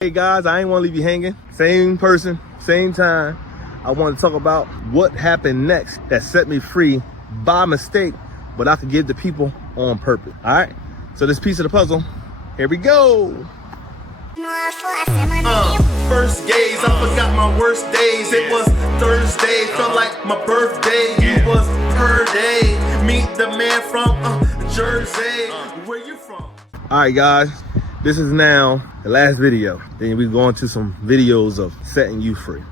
Hey guys, I ain't want to leave you hanging. Same person, same time. I want to talk about what happened next that set me free by mistake, but I could give to people on purpose. All right, so this piece of the puzzle, here we go. First gaze, I forgot my worst days. It was Thursday, felt like my birthday. It was her day. Meet the man from Jersey. Where you from? All right, guys, this is now the last video. Then we go into some videos of setting you free.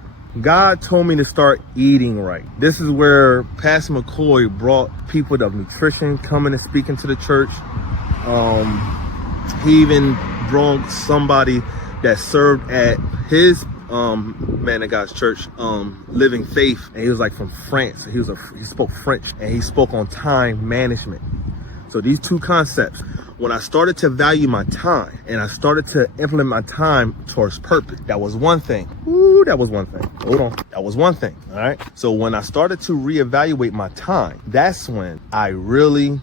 God told me to start eating right. This is where Pastor McCoy brought people of nutrition coming and speaking to the church. He even brought somebody that served at his man of God's church, Living Faith, and he was like from France. He spoke French, and he spoke on time management. So these two concepts, when I started to value my time and I started to implement my time towards purpose, that was one thing. Ooh, that was one thing. Hold on. That was one thing. All right. So when I started to reevaluate my time, that's when I really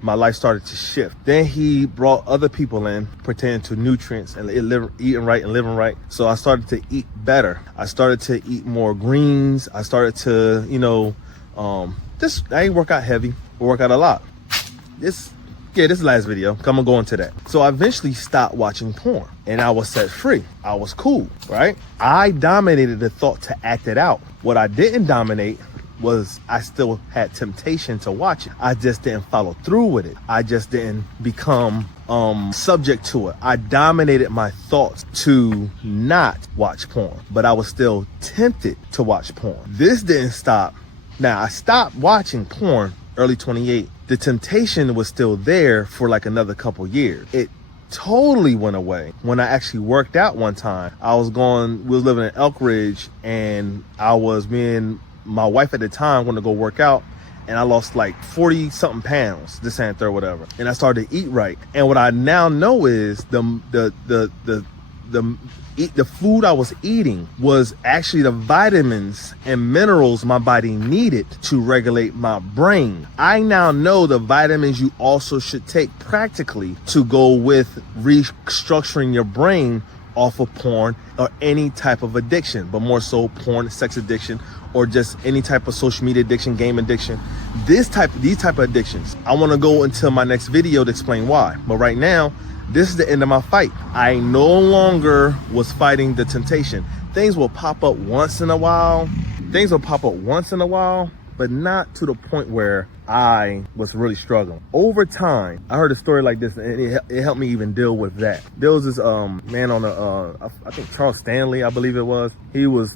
my life started to shift. Then he brought other people in pertaining to nutrients and eating right and living right. So I started to eat better. I started to eat more greens. I started to, I ain't work out heavy, but work out a lot. This is the last video. I'm gonna go into that. So I eventually stopped watching porn and I was set free. I was cool, right? I dominated the thought to act it out. What I didn't dominate was I still had temptation to watch it. I just didn't follow through with it. I just didn't become subject to it. I dominated my thoughts to not watch porn, but I was still tempted to watch porn. This didn't stop. Now I stopped watching porn early 28. The temptation was still there for like another couple years. It totally went away when I actually worked out one time. We was living in Elk Ridge, and me and my wife at the time going to go work out, and I lost like 40 something pounds, this and third, whatever. And I started to eat right. And what I now know is the food I was eating was actually the vitamins and minerals my body needed to regulate my brain. I now know the vitamins you also should take practically to go with restructuring your brain off of porn or any type of addiction, but more so porn, sex addiction, or just any type of social media addiction, game addiction. These type of addictions, I want to go into my next video to explain why. But right now, this is the end of my fight. I no longer was fighting the temptation. Things will pop up once in a while, but not to the point where I was really struggling. Over time, I heard a story like this, and it helped me even deal with that. There was this man on I think Charles Stanley, I believe it was. He was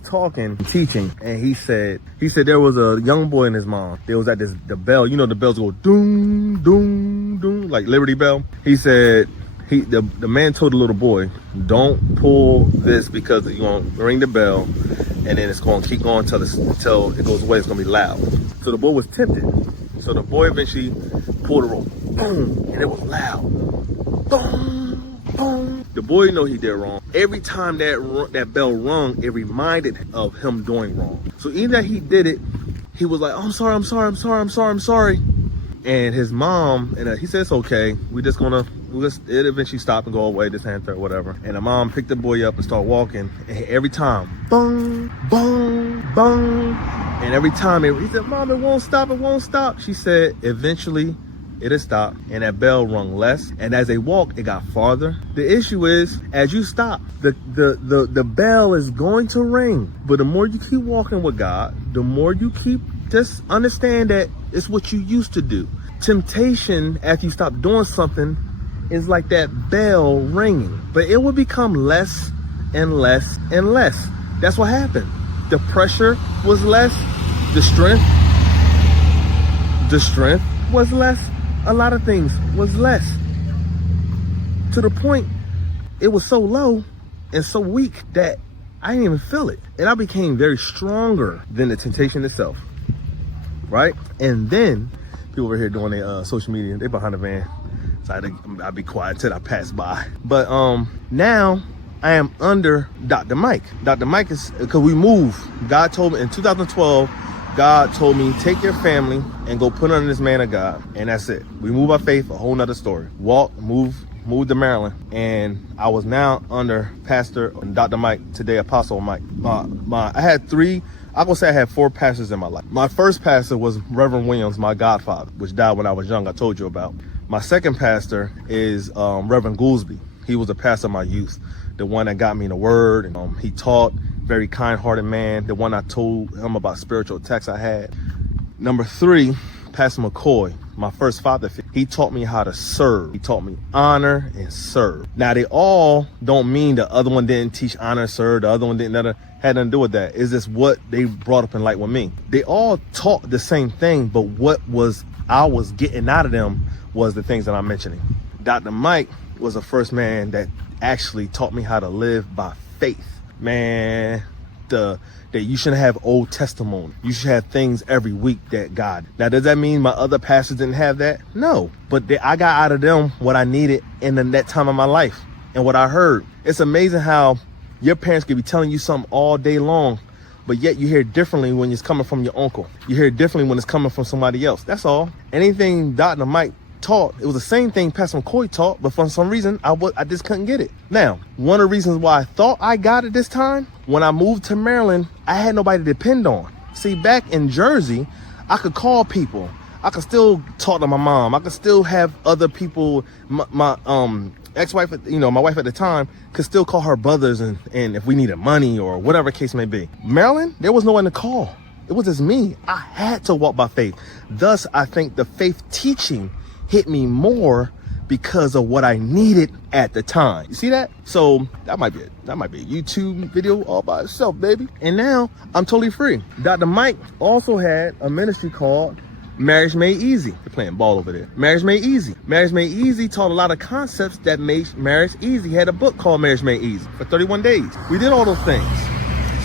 teaching, and he said there was a young boy and his mom. They was at the bell. You know, the bells go doom, doom, doom, like Liberty Bell. He said, the man told the little boy, don't pull this because you're going to ring the bell and then it's going to keep going until it goes away. It's going to be loud. So the boy was tempted. So the boy eventually pulled the rope. Boom. And it was loud. Boom. Boom. The boy knew he did wrong. Every time that bell rung, it reminded of him doing wrong. So even that he did it, he was like, oh, I'm sorry. And his mom, and he said, it's okay. It eventually stopped and go away, this hand, third, whatever. And the mom picked the boy up and started walking. And every time, boom, boom, boom. And every time he said, Mom, it won't stop. She said, eventually it'll stop. And that bell rung less. And as they walked, it got farther. The issue is, as you stop, the bell is going to ring. But the more you keep walking with God, the more you just understand that it's what you used to do. Temptation, after you stop doing something, is like that bell ringing, but it will become less and less and less. That's what happened. The pressure was less. The strength was less. A lot of things was less. To the point, it was so low and so weak that I didn't even feel it. And I became very stronger than the temptation itself. Right? And then people over here doing their social media, they behind the van. So I'd be quiet till I pass by. But now I am under Dr. Mike. Dr. Mike is, because we moved. God told me in 2012, God told me, take your family and go put under this man of God. And that's it. We move by faith, a whole nother story. Walk, move, moved to Maryland, and I was now under Pastor Dr. Mike, today Apostle Mike. I had four pastors in my life. My first pastor was Reverend Williams, my godfather, which died when I was young, I told you about. My second pastor is Reverend Goolsby. He was a pastor of my youth, the one that got me in the word, and he taught, very kind-hearted man, the one I told him about spiritual attacks I had. Number 3, Pastor McCoy, my first father figure. He taught me how to serve. He taught me honor and serve. Now, they all don't mean the other one didn't teach honor and serve, the other one had nothing to do with that. It's just what they brought up in light with me. They all taught the same thing, but what I was getting out of them was the things that I'm mentioning. Dr. Mike was the first man that actually taught me how to live by faith. Man, that you shouldn't have old testimony. You should have things every week that God. Now, does that mean my other pastors didn't have that? No, but I got out of them what I needed in that time of my life and what I heard. It's amazing how your parents could be telling you something all day long, but yet you hear it differently when it's coming from your uncle. You hear it differently when it's coming from somebody else. That's all. Anything Dr. Mike taught, it was the same thing Pastor McCoy taught, but for some reason I just couldn't get it. Now, one of the reasons why I thought I got it this time, when I moved to Maryland, I had nobody to depend on. See, back in Jersey, I could call people. I could still talk to my mom. I could still have other people. My ex-wife, my wife at the time, could still call her brothers and if we needed money or whatever case may be. Maryland, there was no one to call. It was just me. I had to walk by faith. Thus, I think the faith teaching hit me more because of what I needed at the time. You see that? So that might be it. That might be a YouTube video all by itself, baby. And now I'm totally free. Dr. Mike also had a ministry called Marriage Made Easy. They're playing ball over there. Marriage Made Easy. Marriage Made Easy taught a lot of concepts that made marriage easy. He had a book called Marriage Made Easy for 31 days. We did all those things.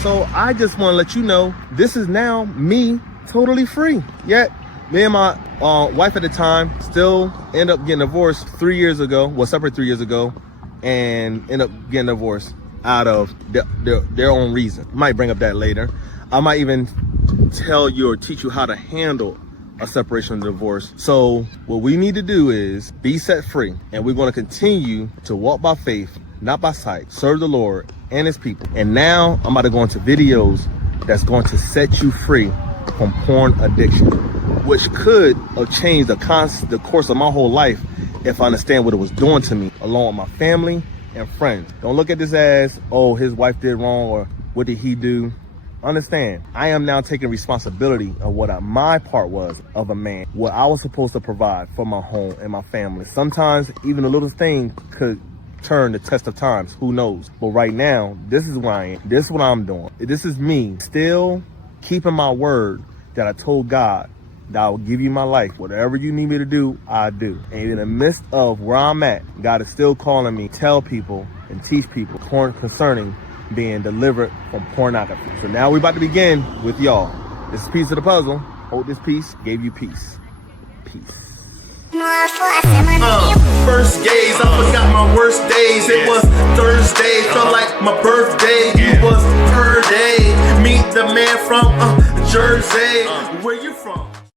So I just want to let you know, this is now me totally free. Yet, me and my wife at the time still end up getting divorced 3 years ago. Well, separated 3 years ago, and end up getting divorced out of their own reason. Might bring up that later. I might even tell you or teach you how to handle a separation and divorce. So what we need to do is be set free, and we're going to continue to walk by faith, not by sight, serve the Lord and his people. And now I'm about to go into videos that's going to set you free from porn addiction, which could have changed the course of my whole life if I understand what it was doing to me, along with my family and friends. Don't look at this as, oh, his wife did wrong or what did he do? Understand, I am now taking responsibility of what my part was of a man, what I was supposed to provide for my home and my family. Sometimes even a little thing could turn the test of times, who knows? But right now, this is where I am. This is what I'm doing. This is me still keeping my word that I told God that I will give you my life. Whatever you need me to do, I do. And in the midst of where I'm at, God is still calling me to tell people and teach people concerning being delivered from pornography. So now we're about to begin with y'all. This is a piece of the puzzle. Hold this piece, gave you peace. Peace. First gaze, I forgot my worst days. It was Thursday, felt like my birthday. You was her day. Meet the man from Jersey. Where